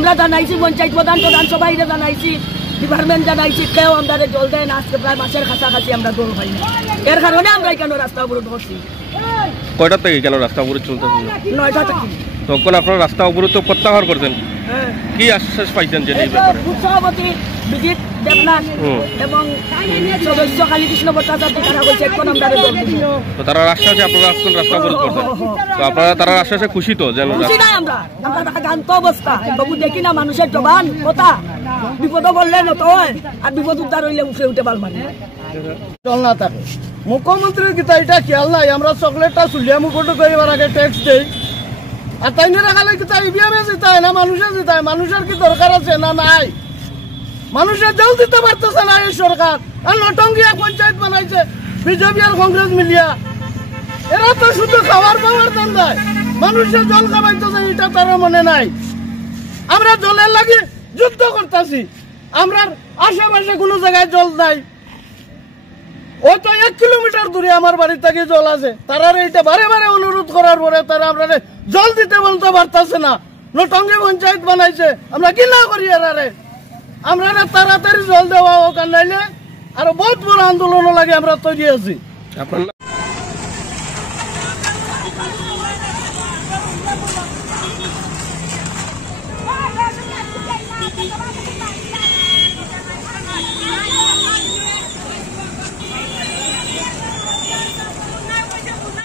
আমরা জানাইছি পঞ্চায়েত প্রধান সবাই জানাইছি, ডিপার্টমেন্ট জানাইছি, কেউ আমাদের জল দেয় না। আজকে প্রায় মাসের কাছাকাছি আমরা জল পাই না, এর কারণে আমরা কেন রাস্তা অবরোধ করছি। কয়টা থেকে কেন রাস্তা অবরোধ চলতেছে? 9টা থেকে। তখন আপনারা রাস্তা অবরোধ তো প্রত্যাহার করছেন, কি আশ্বাস পাইছেন যে সভাপতি বিজিত দেবনাথ এবং সদস্য কালীকৃষ্ণ ভট্টাচার্য তারা বলছে এখন আমরা তো তারা আশ্বাসে আপনারা এখন রাস্তা অবরোধ করছেন, তো আপনারা তারা আশ্বাসে খুশি তো? যেন খুশি নাই আমরা, আমরা জান্ত অবস্থা বাবু দেখি না মানুষের জবান কথা, বিপদ বললে নত হয় আর বিপদ উদ্ধার হইলে উঠে উঠে বাল মারি চল না থাকে। মুখ্যমন্ত্রীর কিতা এটা খেয়াল নাই, আমরা চকলেটটা চুলিয়া মুখটো করিবার আগে ট্যাক্স দেই, আর তাই না রাখালে কিতা ইভিএমে জিতায় না মানুষে জিতায়? মানুষের কি দরকার আছে না নাই? মানুষের জল দিতে পারতেছে না এই সরকার, আর নটঙ্গিয়া পঞ্চায়েত বানাইছে বিজেপি আর কংগ্রেস মিলিয়া। এরা তো শুধু খাবার পাওয়ার ধান্দায় মানুষের জল খাওয়াইতেছে, এটা তারা মনে নাই। আমরা জলের লাগি যুদ্ধ করতেছি, আমরা আশেপাশে কোনো জায়গায় জল নাই। ওই তো 1 কিলোমিটার দূরে আমার বাড়ি থেকে জল আছে, তারা এইটা বারে বারে অনুরোধ করার পরে তারা আমরা জল দিতে বলতে পারতেছে না। নটঙ্গি পঞ্চায়েত বানাইছে, আমরা কি না করি? এরারে আমরা তাড়াতাড়ি জল দেওয়া হোক, আর নাইলে আরো বহুত বড় আন্দোলন লাগে আমরা তৈরি আছি।